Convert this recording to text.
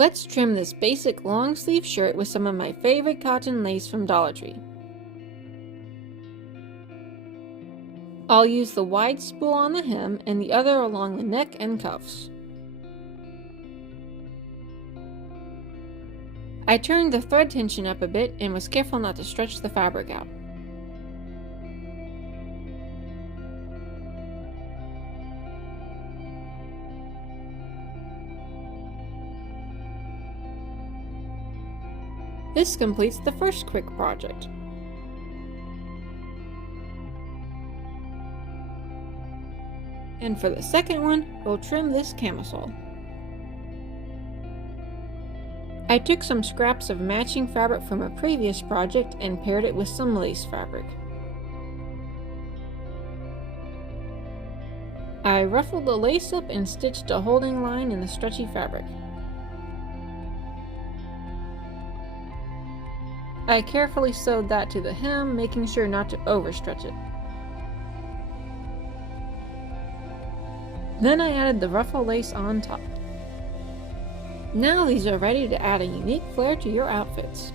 Let's trim this basic long sleeve shirt with some of my favorite cotton lace from Dollar Tree. I'll use the wide spool on the hem and the other along the neck and cuffs. I turned the thread tension up a bit and was careful not to stretch the fabric out. This completes the first quick project. And for the second one, we'll trim this camisole. I took some scraps of matching fabric from a previous project and paired it with some lace fabric. I ruffled the lace up and stitched a holding line in the stretchy fabric. I carefully sewed that to the hem, making sure not to overstretch it. Then I added the ruffle lace on top. Now these are ready to add a unique flair to your outfits.